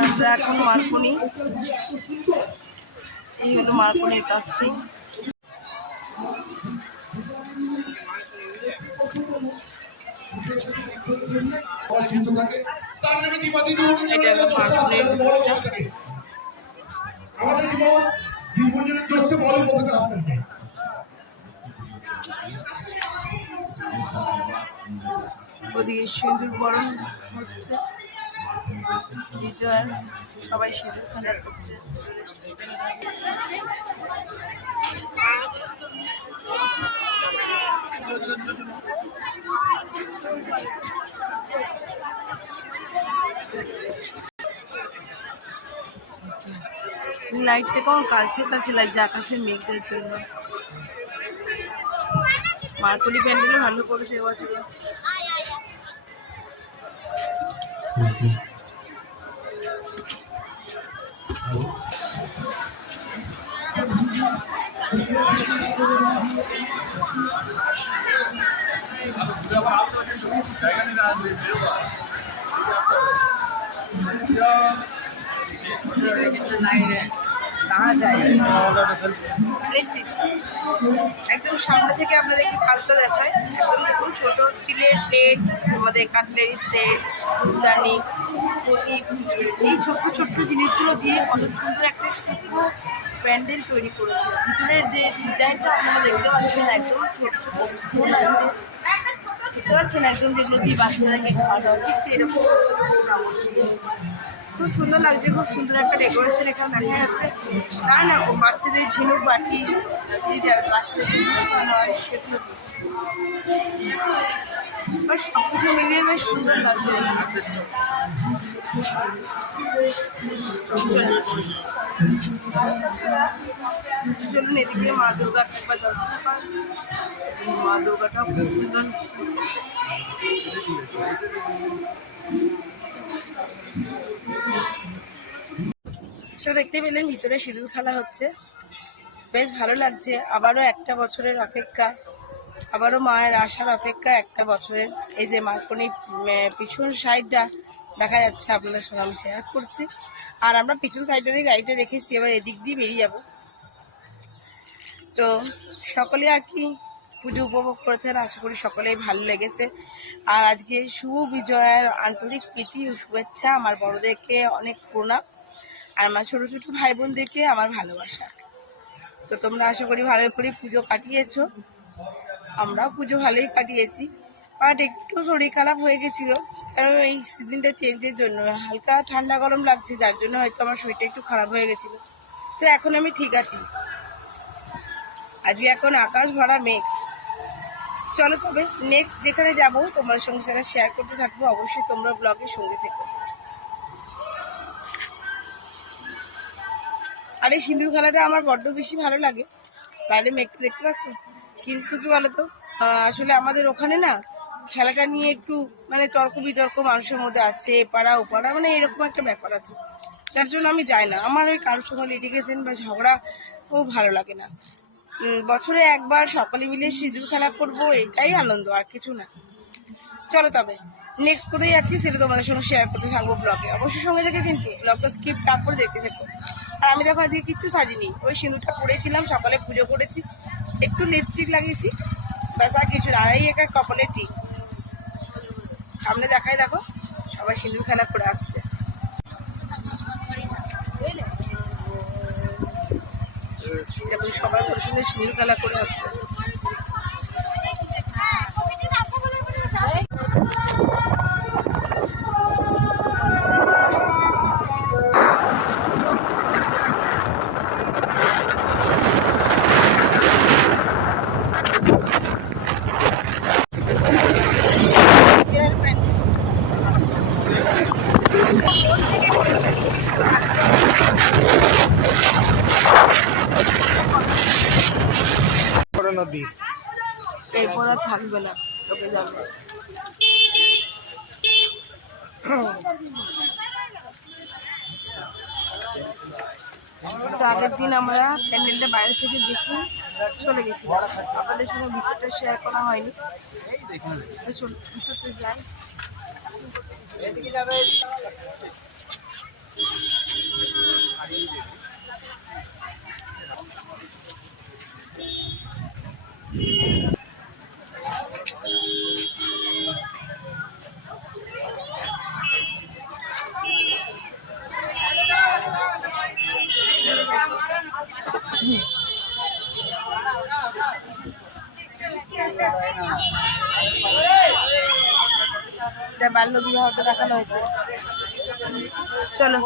আমরা এখন মার্কনি, এই হলো মার্কনির কাজটি। এটা হলো মার্কনির ওদিকে সিঁদুর বরণ হচ্ছে, বিজয় সবাই সিঁদুর খেলা করছে। লাইটটা কম কালচে কালচে লাগছে আকাশের মেঘের জন্য। মার্কনি প্যান্ডেলও ভালো করেছে এবছর। একদম সামনে থেকে আপনাদেরকে কাজটা দেখায়। একদম দেখুন ছোট স্টিলের প্লেট, আমাদের কাটলারি সেট, ধূপদানি, প্রদীপ, এই ছোট্ট ছোট্ট জিনিসগুলো দিয়ে কত সুন্দর একটা শুকনো প্যান্ডেল তৈরি করেছে। ভিতরের যে ডিজাইনটা আপনারা দেখতে পাচ্ছেন, একদম ছোট ছোট স্পুন আছে, দেখতে পাচ্ছেন একদম যেগুলো দিয়ে বাচ্চাদেরকে খাওয়ানো হয়, ঠিক সেরকম খুব সুন্দর লাগছে। খুব সুন্দর একটা ডেকোরেশন এখানে দেখা যাচ্ছে। নানা রকম বাচ্চাদের ঝিনুক বাটি, বাচ্চাদের খাওয়ানো হয় সেগুলো সব কিছু মিলিয়ে বেশ সুন্দর লাগছে। চলুন এদিকে মা দুর্গাকে একবার দর্শন করেন। মা দুর্গাটাও খুব সুন্দর হচ্ছে। দেখতে পেলেন ভিতরে সিঁদুর খেলা হচ্ছে, বেশ ভালো লাগছে। আবারও একটা বছরের অপেক্ষা, আবারও মায়ের আসার অপেক্ষা একটা বছরের। এই যে মার্কনি পিছন সাইডটা দেখা যাচ্ছে আপনাদের সঙ্গে আমি শেয়ার করছি। আর আমরা পিছন সাইডটা দিয়ে গাড়িটা রেখেছি, এবার এদিক দিয়ে বেরিয়ে যাব। তো সকলে আর কি পুজো উপভোগ করেছেন, আশা করি সকলেই ভালো লেগেছে। আর আজকে শুভ বিজয়ার আন্তরিক প্রীতি ও শুভেচ্ছা, আমার বড়দেরকে অনেক প্রণাম, আর আমার ছোট ছোট ভাই বোনদেরকে আমার ভালোবাসা। তো তোমরা আশা করি ভালো করে পুজো কাটিয়েছো, আমরাও পুজো ভালোই কাটিয়েছি। বাট একটু শরীর খারাপ হয়ে গেছিল, কারণ এই সিজনটা চেঞ্জের জন্য হালকা ঠান্ডা গরম লাগছে, যার জন্য হয়তো আমার শরীরটা একটু খারাপ হয়ে গেছিল। তো এখন আমি ঠিক আছি। আজকে এখন আকাশ ভরা মেঘ। চলো তবে নেক্সট যেখানে যাবো তোমার সঙ্গে সেটা শেয়ার করতে থাকবো, অবশ্যই তোমরা ব্লগের সঙ্গে থেকো। আর এই সিঁদুর খেলাটা আমার বড্ড বেশি ভালো লাগে। বাইরে মেঘটা দেখতে পাচ্ছ, কিন্তু কি বলতো, আসলে আমাদের ওখানে না খেলাটা নিয়ে একটু মানে তর্ক বিতর্ক মানুষের মধ্যে আছে, এপাড়া ওপাড়া, মানে এরকম একটা ব্যাপার আছে, যার জন্য আমি যাই না। আমার ওই কারোর সঙ্গে লিটিগেশন বা ঝগড়া ও ভালো লাগে না। বছরে একবার সকলে মিলে সিঁদুর খেলা করবো, এটাই আনন্দ, আর কিছু না। চলো তবে নেক্সট কোথায় যাচ্ছি সেটা তোমাদের সঙ্গে শেয়ার করতে থাকবো ব্লগে, অবশ্যই সঙ্গে থেকে কিন্তু ব্লগটা স্কিপ তারপরে দেখতে থাকবো। আর আমি দেখো আজকে কিচ্ছু সাজিনি, ওই সিঁদুরটা পরেছিলাম, সকালে পুজো করেছি, একটু লিপস্টিক লাগিয়েছি, ব্যাস আর কিছু না। এই একটা কপালের টিক সামনে দেখাই, দেখো সবাই সিঁদুর খেলা করে আসছে। দেখুন সবাই ওর সঙ্গে সিঁদুর খেলা করে আসছে। এরপর আর থাকবে না, তোকে যাবে। আগের দিন আমরা প্যান্ডেলটা বাইরে থেকে দেখে চলে গেছি, আপনাদের সঙ্গে ভিতরটা শেয়ার করা হয়নি। ভিতরতে যাই। বাল্য বিবাহটা দেখানো হয়েছে। চলো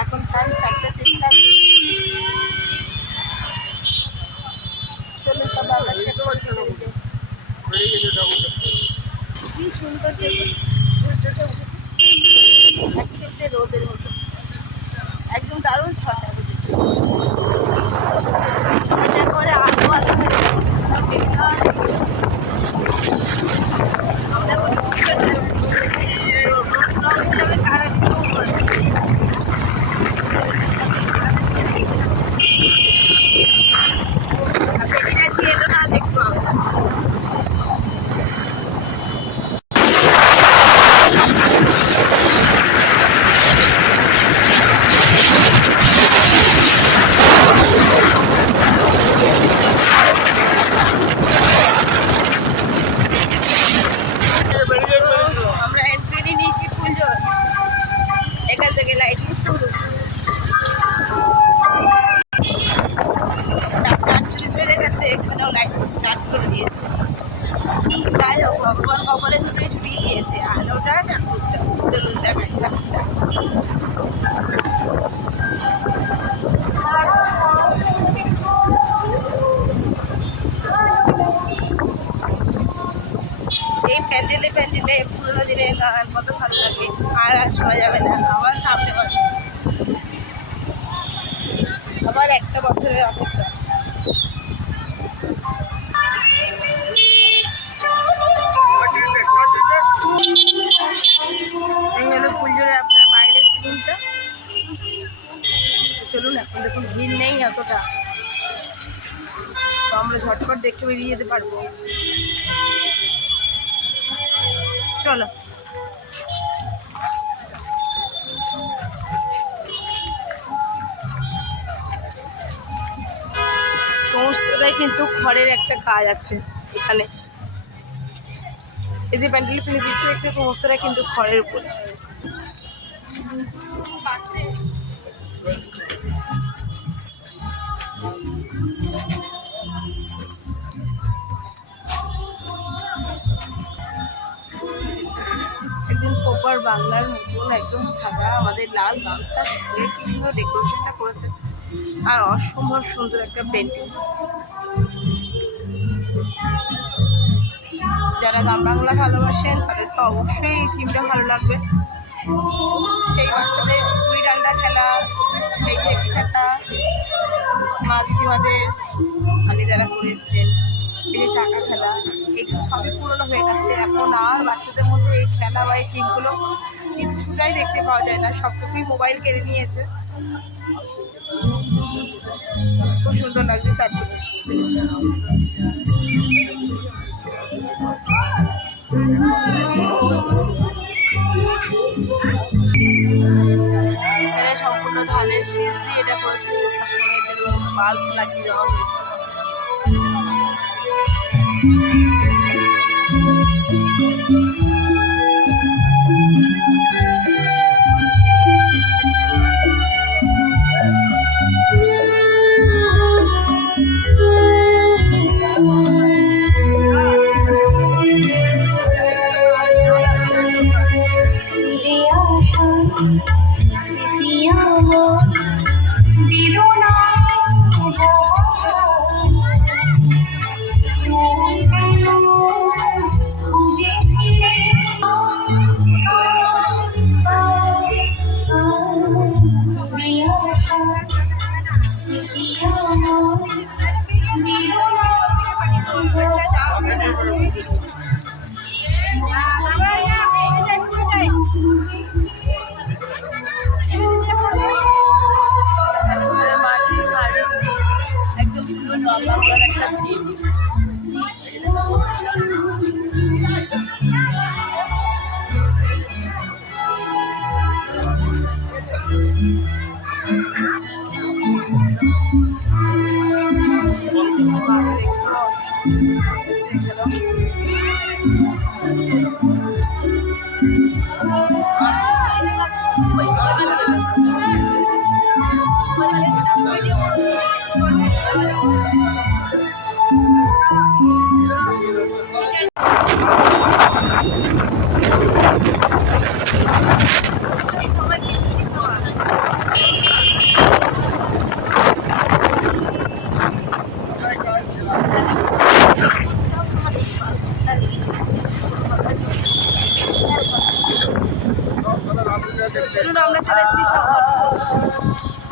এখন টাইম 4:43। চলো সব আমরা শেষ করতে পারি। কি সুন্দর সূর্যটা উঠেছে একসাথে রোদের মতো, একদম দারুণ ছটা। করে আলো আলো স্টার্ট করে দিয়েছে। যাই হোক, ভগবান কপালে দুটোই ছুটিয়ে দিয়েছে, আলোটা ঠাকুরটা ঠাকুরটা। এই প্যান্ডেলে পুরোনো দিনের গান কত ভালো লাগে, আর শোনা যাবে না। আবার সামনে বছর, আবার একটা বছরের অপেক্ষা। এই হলো ফুলজোরে আপনার বাইরের সিনটা। চলুন, এখন দেখুন ভিড় নেই এতটা, তো আমরা ঝটপট দেখে বেরিয়ে যেতে পারবো। চলো সমস্তটাই কিন্তু খড়ের একটা কাজ আছে এখানে। এই যে প্যান্ডেল ফিনিশিং দেখছে সমস্তটা কিন্তু খড়ের উপরে। একদম প্রপার বাংলার মতন একদম সাদা, আমাদের লাল গামছা শুয়ে কি সুন্দর ডেকোরেশনটা করেছে, আর অসম্ভব সুন্দর একটা পেন্টিং। যারা গ্রাম বাংলা ভালোবাসেন তাদের তো অবশ্যই এই থিমটা ভালো লাগবে। সেই বাচ্চাদের গুলি ডান্ডা খেলা, সেই ঢেকি চাটা, মা দিদিমাদের আগে যারা করে এসছেন, এই যে চাকা খেলা, এগুলো সবই পুরোনো হয়ে গেছে। এখন আর বাচ্চাদের মধ্যে এই খেলা বা এই থিমগুলো কিছুটাই দেখতে পাওয়া যায় না, সবটুকুই মোবাইল কেড়ে নিয়েছে। খুব সুন্দর লাগছে চারদিকে। সম্পূর্ণ ধানের শীষ দিয়ে এটা করেছে, তার সঙ্গে বাল্ব লাগিয়ে দেওয়া হয়েছে।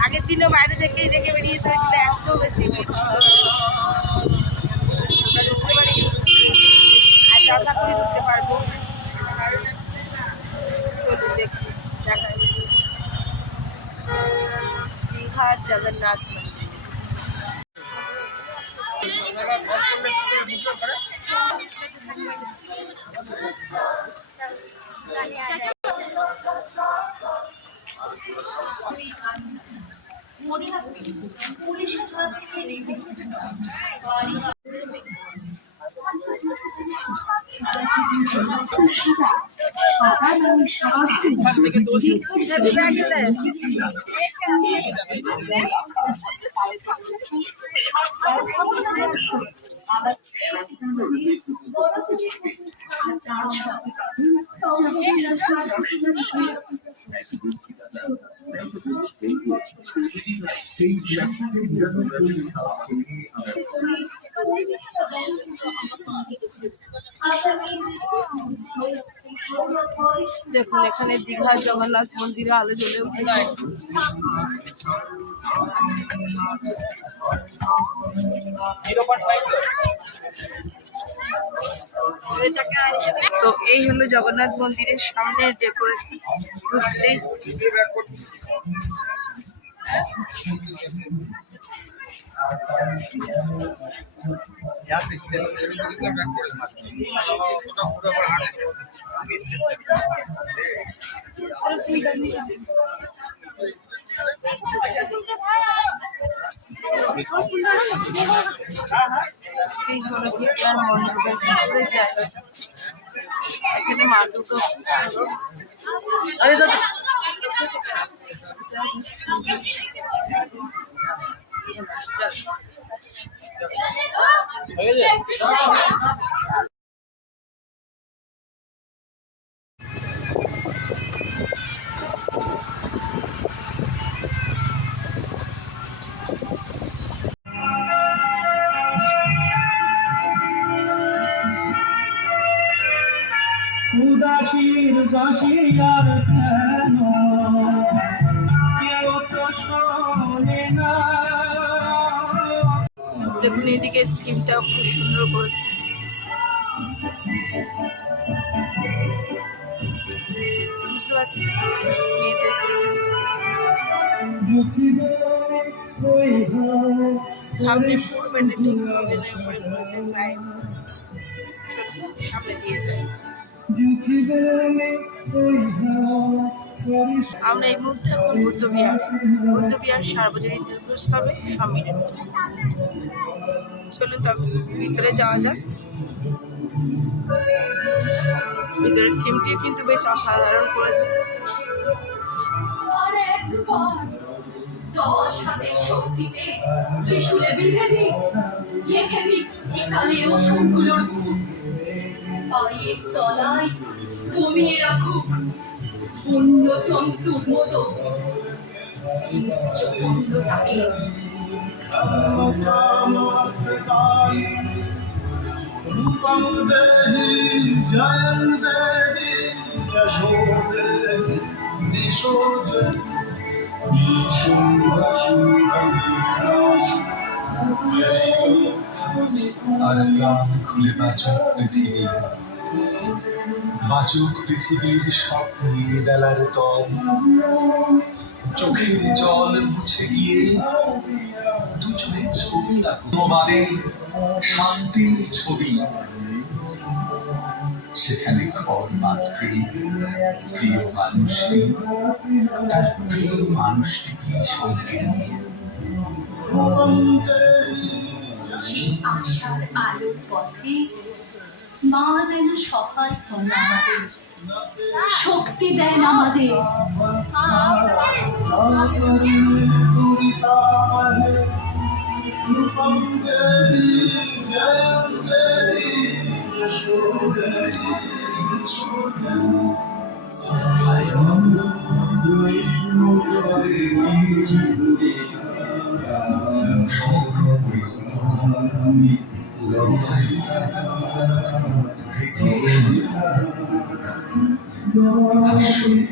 আগের দিনও বাইরে থেকেই দেখে বেরিয়ে হয়েছিল, এত বেশি ভিড় ছিল। আমরা ঢুকতে পারি, আজ আশা করি ঢুকতে পারবো। চলুন দেখি, দেখা দীঘার জগন্নাথ মন্দির। দেখুন এখানে দীঘার জগন্নাথ মন্দিরে আলো জ্বলে উঠেছে। তো এই হলো জগন্নাথ মন্দিরের সামনের ডেকোরেশন। ঢুকতেই এই হলো বিজ্ঞান মণ্ডপের ভিতরে জায়গা। এখানে মা দুটো উদাসীর বাসিয়ার কেন কেউ তো শোনে না। দেখুন এদিকে থিমটা খুব সুন্দর করেছে। বুঝতে পারছি সামনে পুরো পেন্ডেন্টিং মাউন্টেনের উপরে করেছে। সামনে দিয়ে যায়। আমরা এই মুহূর্তে এখন বুদ্ধবিহার সার্বজনীন দুর্গোৎসবের সম্মিলন। চলুন তবে ভিতরে যাওয়া যাক। ভিতরের থিমটিও কিন্তু বেশ অসাধারণ করেছে। দশ হাতের শক্তিতে ত্রিশূলে বেঁধে দিক, গেঁথে দিক একালের অসংগুলোর বুক, পায়ের তলায় ঘুমিয়ে রাখুক বন্য জন্তুর মতো হিংস্র পণ্যটাকে। রূপং দেহি জয়ং দেহি যশো দেহি দিশো আর প্রাণ খুলে বাঁচুক পৃথিবী, বাঁচুক পৃথিবীর স্বপ্ন নিয়ে বেলার তল। চোখের জল মুছে গিয়ে দুজনে ছবি আঁকবাদের শান্তির ছবি। সেখানে ঘর মাত্রই প্রিয় মানুষটি তার প্রিয় মানুষটিকে সঙ্গে নিয়ে সেই আশার আলোর পথে মা যেন সহায় হন আমাদের, শক্তি দেন আমাদের। সমগ্র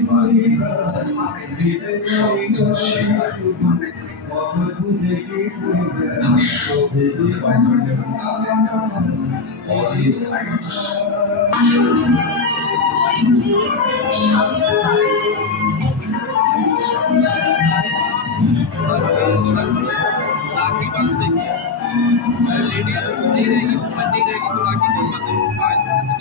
ভাষ্য অলিভ লাইটস আসুন গড়ে তুলি শান্তভাবে এক নতুন সংসার। राखी बांधने की लेडीज नहीं रहेगी, वुमेन नहीं रहेगी तो राखी कौन बांधेगा? आज ऐसे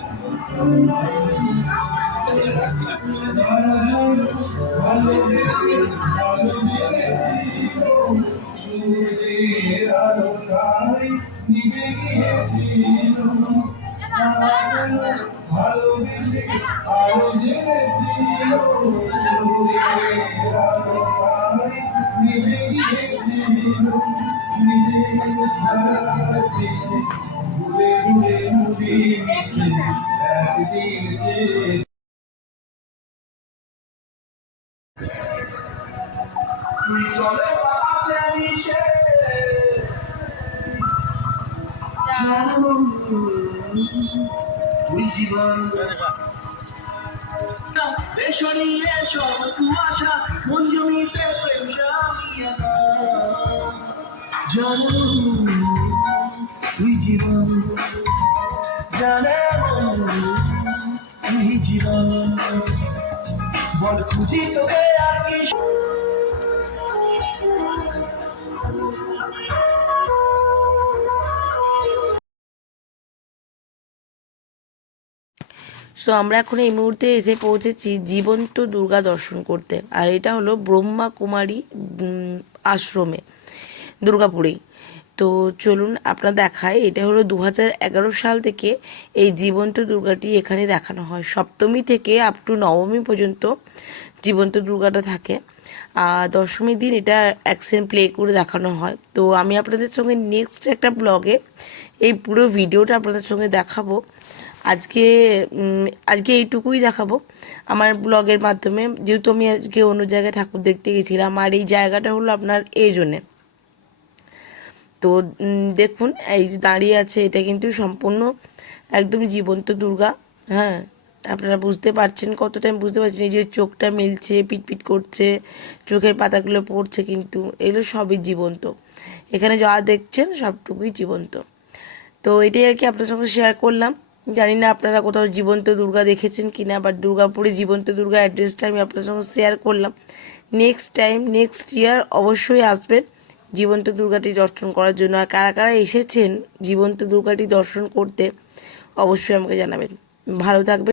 বেসরিয়ে সব কুয়াশা মন জমিতে প্রেম সামিয়া জানো তুই জীবন জানে তুই জীবন বল খুঁজি তোকে আর কি সো আমরা এখন এই মুহূর্তে এসে পৌঁছেছি জীবন্ত দুর্গা দর্শন করতে, আর এটা হলো ব্রহ্মা কুমারী আশ্রমে, দুর্গাপুরেই। তো চলুন আপনারা দেখায়। এটা হলো 2011 সাল থেকে এই জীবন্ত দুর্গাটি এখানে দেখানো হয়। সপ্তমী থেকে আপ টু নবমী পর্যন্ত জীবন্ত দুর্গাটা থাকে। দশমীর দিন এটা অ্যাকশন প্লে করে দেখানো হয়। তো আমি আপনাদের সঙ্গে নেক্সট একটা ব্লগে এই পুরো ভিডিওটা আপনাদের সঙ্গে দেখাবো। আজকে এইটুকুই দেখাবো আমার ব্লগের মাধ্যমে, যেহেতু আমি আজকে অন্য জায়গায় ঠাকুর দেখতে গেছিলাম। আর এই জায়গাটা হলো আপনার এই জন্যে। তো দেখুন এই যে দাঁড়িয়ে আছে, এটা কিন্তু সম্পূর্ণ একদম জীবন্ত দুর্গা। হ্যাঁ, আপনারা বুঝতে পারছেন, কতটা আমি বুঝতে পারছি। এই যে চোখটা মেলছে, পিটপিট করছে, চোখের পাতাগুলো পড়ছে, কিন্তু এগুলো সবই জীবন্ত। এখানে যা দেখছেন সবটুকুই জীবন্ত। তো এটাই আর কি আপনার সঙ্গে শেয়ার করলাম। জানি না আপনারা কোথাও জীবন্ত দুর্গা দেখেছেন কি না, বাট দুর্গাপুরে জীবন্ত দুর্গা অ্যাড্রেসটা আমি আপনার সঙ্গে শেয়ার করলাম। নেক্সট টাইম নেক্সট ইয়ার অবশ্যই আসবেন জীবন্ত দুর্গাটি দর্শন করার জন্য। আর কারা কারা এসেছেন জীবন্ত দুর্গাটি দর্শন করতে অবশ্যই আমাকে জানাবেন। ভালো থাকবেন।